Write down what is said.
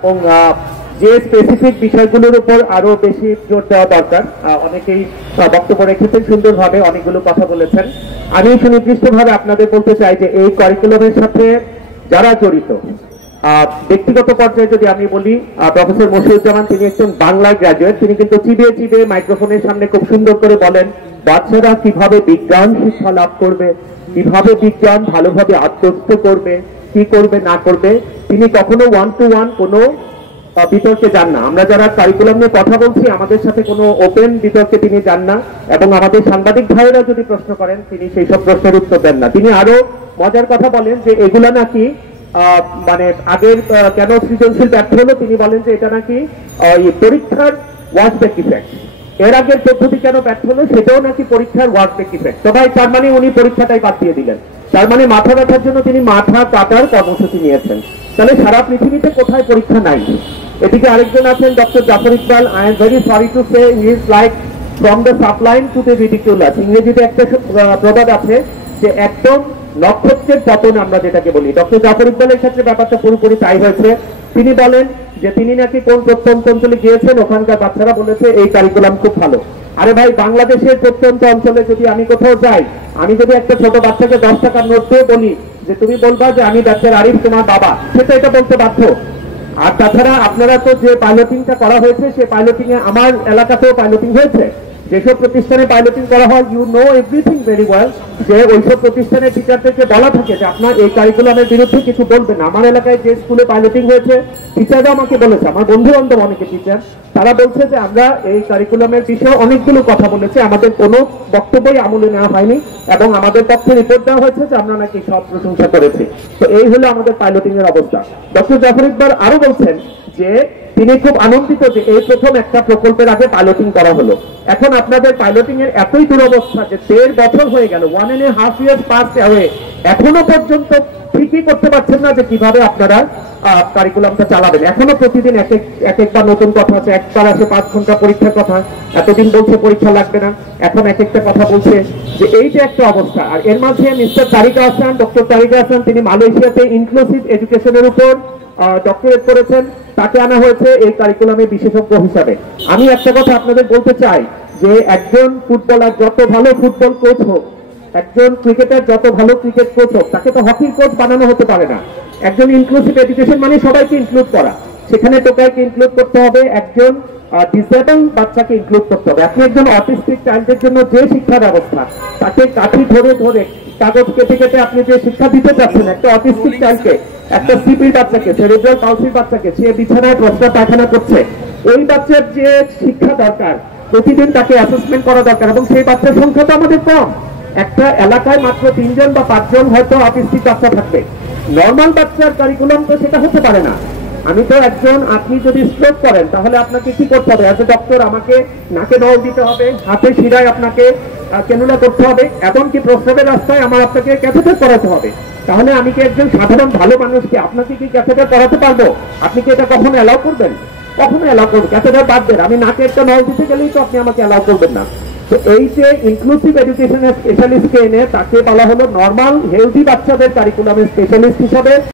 এবং যে স্পেসিফিক বিষয়গুলোর উপর আরো বেশি জোর দেওয়া দরকার। অনেকেই বক্তব্য রেখেছেন, সুন্দরভাবে অনেকগুলো কথা বলেছেন। আমি সুনির্দিষ্টভাবে আপনাদের বলতে চাই যে এই কারিকুলামের সাথে যারা জড়িত, ব্যক্তিগত পর্যায়ে যদি আমি বলি, প্রফেসর মশিউজ্জামান তিনি একজন বাংলা গ্রাজুয়েট। তিনি কিন্তু চিবিয়ে চিবিয়ে মাইক্রোফোনের সামনে খুব সুন্দর করে বলেন বাচ্চারা কিভাবে বিজ্ঞান শিক্ষা লাভ করবে, কিভাবে বিজ্ঞান ভালোভাবে আত্মস্থ করবে, কি করবে না করবে। তিনি কখনো 1-to-1 কোনো বিতর্কে যান না। আমরা যারা কারিকুলাম নিয়ে কথা বলছি আমাদের সাথে কোনো ওপেন বিতর্কে তিনি যান না, এবং আমাদের সাংবাদিক ভাইয়েরা যদি প্রশ্ন করেন তিনি সেই সব প্রশ্নের উত্তর দেন না। তিনি আরো মজার কথা বলেন যে এগুলা নাকি মানে আগের কেন সৃজনশীল ব্যর্থ হলো, তিনি বলেন যে এটা নাকি পরীক্ষার ওয়ার্কবেক ইফেক্ট। এর আগের পদ্ধতি কেন ব্যর্থ হলো সেটাও নাকি পরীক্ষার ওয়ার্কবেক ইফেক্ট। তো ভাই তার মানে উনি পরীক্ষাটাই বাদ দিয়ে দিলেন, তার মানে মাথা ব্যথার জন্য তিনি মাথা কাটার কর্মসূচি নিয়েছেন। তাহলে সারা পৃথিবীতে কোথায় পরীক্ষা নাই? এদিকে আরেকজন আছেন doctor Zafar Iqbal. I am very sorry to say he is like from the sublime to the ridiculous. ইংরেজিতে একটা প্রবাদ আছে যে একদম নক্ষত্রের পতন আমরা যেটাকে বলি। ডক্টর জাফর ইকবালের ক্ষেত্রে ব্যাপারটা পুরোপুরি তাই হয়েছে। তিনি বলেন যে তিনি নাকি কোন প্রত্যন্ত অঞ্চলে গিয়েছেন, ওখানকার বাচ্চারা বলেছে এই কারিকুলাম খুব ভালো। আরে ভাই, বাংলাদেশের প্রত্যন্ত অঞ্চলে যদি আমি কোথাও যাই, আমি যদি একটা ছোট বাচ্চাকে 10 টাকার নোট দিয়ে বলি যে তুমি বলবা যে আমি ডাক্তার আরিফ তোমার বাবা, সেটা এটা বলতে বাধ্য। আর তাছাড়া আপনারা তো যে পাইলটিংটা করা হয়েছে, সেই পাইলটিং এ আমার এলাকাতেও পাইলটিং হয়েছে। যেসব প্রতিষ্ঠানে পাইলটিং করা হয়, you know everything very well, যে ওইসব প্রতিষ্ঠানের টিচারদেরকে বলা থাকে যে আপনার এই কারিকুলামের বিরুদ্ধে কিছু বলবেন না। আমার এলাকায় যে স্কুলে পাইলটিং হয়েছে, টিচাররা আমাকে বলেছে, আমার বন্ধু বান্ধব অনেকে টিচার, তারা বলছে যে আমরা এই কারিকুলামের বিষয়ে অনেকগুলো কথা বলেছি, আমাদের কোনো বক্তব্যই আমলে নেওয়া হয়নি, এবং আমাদের পক্ষে রিপোর্ট দেওয়া হয়েছে যে আমরা নাকি সব প্রশংসা করেছি। তো এই হলো আমাদের পাইলটিং এর অবস্থা। ডক্টর জাফর ইকবাল আরো বলছেন যে তিনি খুব আনন্দিত যে এই প্রথম একটা প্রকল্পের আগে পাইলটিং করা হলো। এখন আপনাদের পাইলটিং এর এতই দুরবস্থা যে 1.5 বছর হয়ে গেল, 1.5 years past away, এখনো পর্যন্ত ঠিকই করতে পারছেন না যে কিভাবে আপনারা কারিকুলামটা চালাবেন। এখনো প্রতিদিন একবার নতুন কথা আছে, একবার আসে 5 ঘন্টা পরীক্ষার কথা, এতদিন বলছে পরীক্ষা লাগবে না, এখন একটা কথা বলছে যে এই যে একটা অবস্থা। আর এর মাঝে মিস্টার তারিকা হাসান, ডক্টর তারিকা হাসান, তিনি মালয়েশিয়াতে ইনক্লুসিভ এডুকেশনের উপর ডক্টরেট করেছেন, তাকে আনা হয়েছে এই কারিকুলামে বিশেষজ্ঞ হিসাবে। আমি একটা কথা আপনাদের বলতে চাই যে একজন ফুটবলার যত ভালো ফুটবল কোচ হোক, একজন ক্রিকেটার যত ভালো ক্রিকেট কোচ হোক, তাকে তো হকির কোচ বানানো হতে পারে না। একজন ইনক্লুসিভ এডুকেশন মানে সবাইকে ইনক্লুড করা, সেখানে টোকাইকে ইনক্লুড করতে হবে, একজন ডিসেবল বাচ্চাকে ইনক্লুড করতে হবে। আপনি একজন অটিস্টিক চাইল্ডের জন্য যে শিক্ষা ব্যবস্থা, তাকে কাঠি ধরে ধরে কাগজ কেটে কেটে আপনি যে শিক্ষা দিতে চাচ্ছেন, একটা অটিস্টিক চাইল্ডকে, একটা সিপির বাচ্চাকে, সেরিব্রাল পালসির বাচ্চাকে, সে বিছানায় প্রস্তাব পায়খানা করছে, ওই বাচ্চার যে শিক্ষা দরকার, প্রতিদিন তাকে অ্যাসেসমেন্ট করা দরকার, এবং সেই বাচ্চার সংখ্যা তো আমাদের কম। একটা এলাকায় মাত্র 3 জন বা 5 জন হয়তো অটিস্টিক বাচ্চা থাকবে। নর্মাল বাচ্চার কারিকুলাম তো সেটা হতে পারে না। আমি তো একজন, আপনি যদি স্ট্রোক করেন তাহলে আপনাকে কি করতে হবে? অ্যাজ এ ডক্টর আমাকে নাকে নল দিতে হবে, হাতে শিরায় আপনাকে ক্যানুলা করতে হবে, এমনকি প্রস্রাবের রাস্তায় আমার আপনাকে ক্যাথেটার করাতে হবে। তাহলে আমি কি একজন সাধারণ ভালো মানুষকে আপনাকে কি ক্যাথেটার করাতে পারবো? আপনি কি এটা কখনো অ্যালাউ করবেন? কখনো অ্যালাউ করবেন? ক্যাথেটার বাদ দেন, আমি নাকে একটা নল দিতে গেলেই তো আপনি আমাকে অ্যালাউ করবেন না। তো এই যে ইনক্লুসিভ এডুকেশনের স্পেশালিস্টকে এনে তাকে বলা হলো নর্মাল হেলদি বাচ্চাদের কারিকুলামের স্পেশালিস্ট হিসাবে।